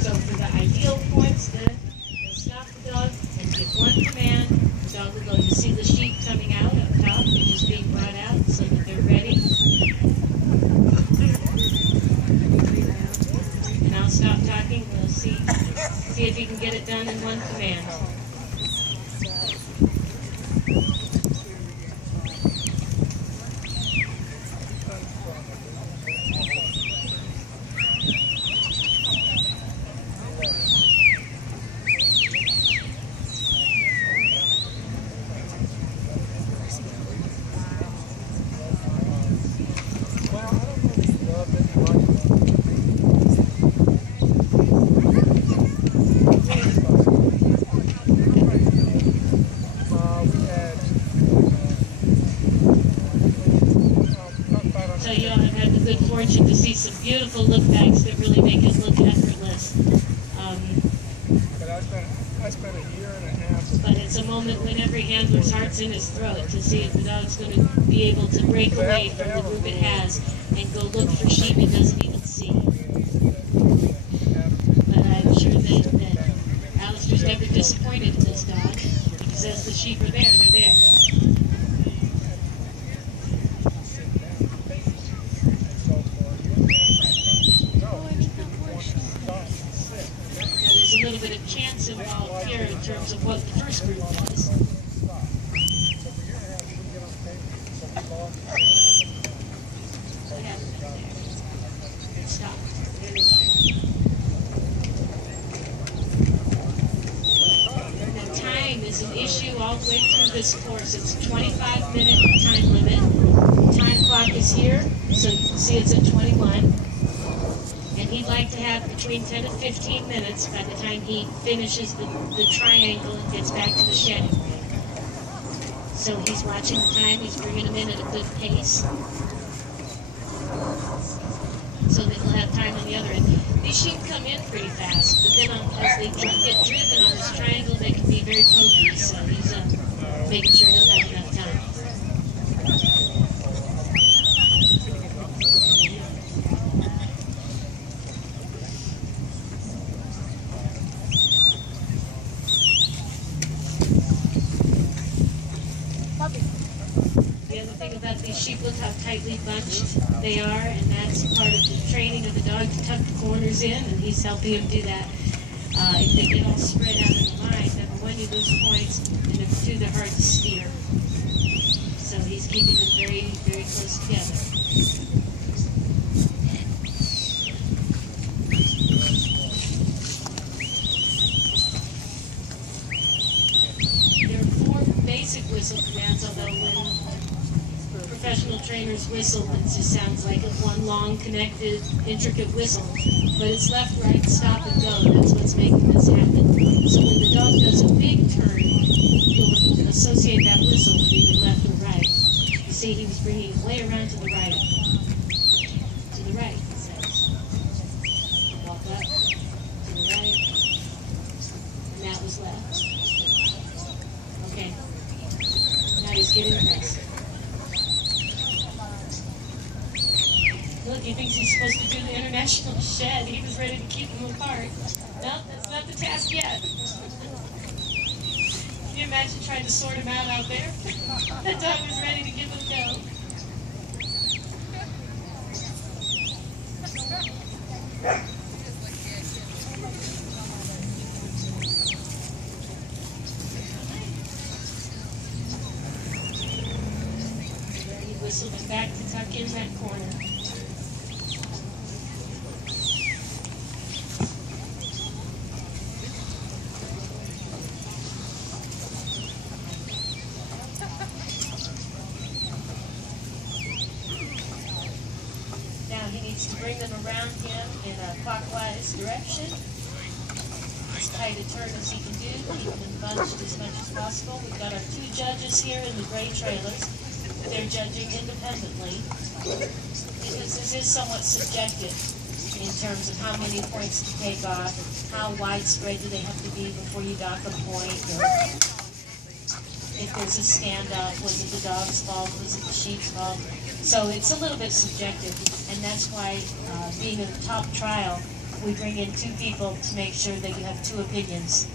So for the ideal points, then you'll stop the dog and give one command. The dog will go, you see the sheep coming out up top, they're just being brought out so that they're ready. And I'll stop talking, we'll see if you can get it done in one command. So you all have had the good fortune to see some beautiful look backs that really make it look effortless. But I spent a year and a half. But it's a moment when every handler's heart's in his throat to see if the dog's going to be able to break away from the group it has and go look for sheep it doesn't even see. But I'm sure that Alistair's never disappointed in this dog. He says the sheep are there, they're there. A little bit of chance involved here in terms of what the first group was. What happened up there? Stop. There we go. Now, time is an issue all the way through this course. It's a 25-minute time limit. Time clock is here, so you can see it's at 21. And he'd like to have between 10 and 15 minutes by the time he finishes the triangle and gets back to the shedding ring. So he's watching the time, he's bringing them in at a good pace. So that he'll have time on the other end. These sheep come in pretty fast, but then as they get driven on this triangle, they can be very pokey. So he's making sure he'll have enough time. The other thing about these sheep, look how tightly bunched they are, and that's part of the training of the dog to tuck the corners in, and he's helping him do that. If they get all spread out in the line, number one, you lose points, and number two, they're hard to steer. So he's keeping them very, very close together. Basic whistle commands, although when professional trainers whistle, it just sounds like one long, connected, intricate whistle. But it's left, right, stop, and go. That's what's making this happen. So when the dog does a big turn, you'll associate that whistle with either left or right. You see, he was bringing it way around to the right. To the right, it says. Walk up, to the right, and that was left. Okay. Now he's getting pressed. Look, he thinks he's supposed to do the international shed. He was ready to keep them apart. No, that's not the task yet. Can you imagine trying to sort him out there? That dog was ready to give him go. Whistled him back to tuck in that corner. Now he needs to bring them around him in a clockwise direction. As tight a turn as he can do, keep them bunched as much as possible. We've got our two judges here in the gray trailers. They're judging independently because this is somewhat subjective in terms of how many points to take off, how widespread do they have to be before you dock a point. Or if if there's a standoff, was it the dog's fault, was it the sheep's fault? So it's a little bit subjective, and that's why, being a top trial, we bring in two people to make sure that you have two opinions.